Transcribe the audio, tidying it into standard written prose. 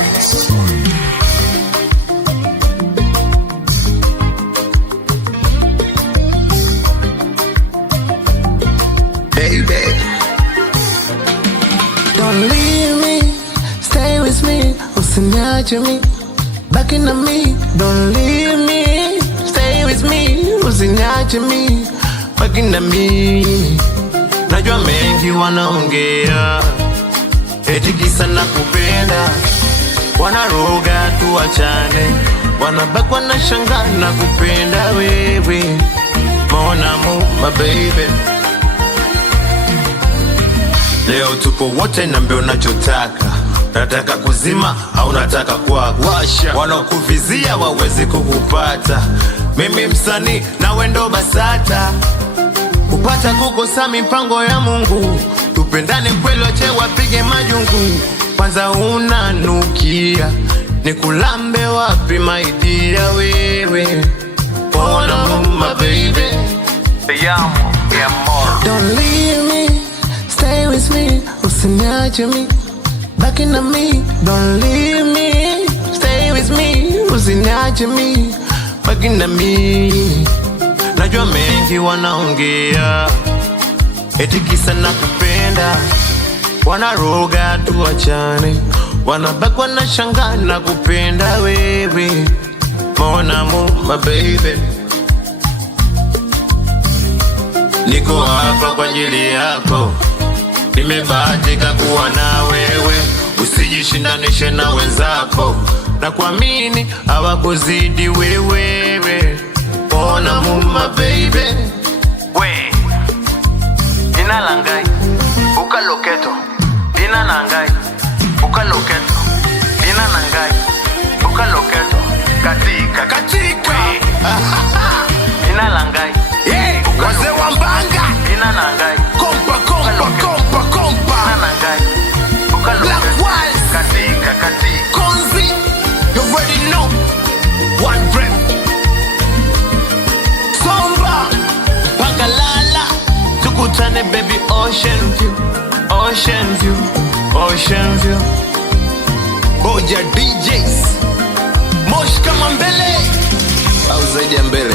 Records. Baby, don't leave me, stay with me, usiniache mi, baki na mi. Don't leave me, stay with me, usiniache mi, baki na mi. Najua mengi wanaongea, eti kisa nakupenda, wanaroga tuachane, wanabaki wanashangaa nakupenda wewe, mon amour, my baby. Leo tupo wote, niambie unachotaka, nataka kuzima au nataka kuwasha. Wanakuvizia wawezi kukupata, mimi msanii na wendo BASATA. Kupata kukosa mipango ya Mungu, tupendane kweli, wache wapige majungu. Kwanza unanukia, nikulambe wapi my dear wewe, mon amour, my baby. Te amo, mi amor. Don't leave me, stay with me, usiniache mi, baki na mi. Don't leave me, stay with me, usiniache mi, baki na mi. Najua mengi wanaongea, eti kisa nakupenda, wanaroga tuachane, wanabaki wanashangaa nakupenda wewe, mon amour, my baby. Niko hapa kwa ajili yako, nimebahatika kuwa na wewe. Usijishindanishe na wenzako, na kuamini hawakuzidi wewe, mon amour, my baby. We Ina langai uka loketo, Ina nangai uka loketo, Ina nangai uka loketo, katika Ina langai wazee wa Mbanga, Ina nangai kompa Ina nangai uka loketo, katika Konzi, you already know. One breath tukutane baby, ocean view, ocean view, ocean view. Boja DJs, Mosh kama mbele au zaidi ya mbele.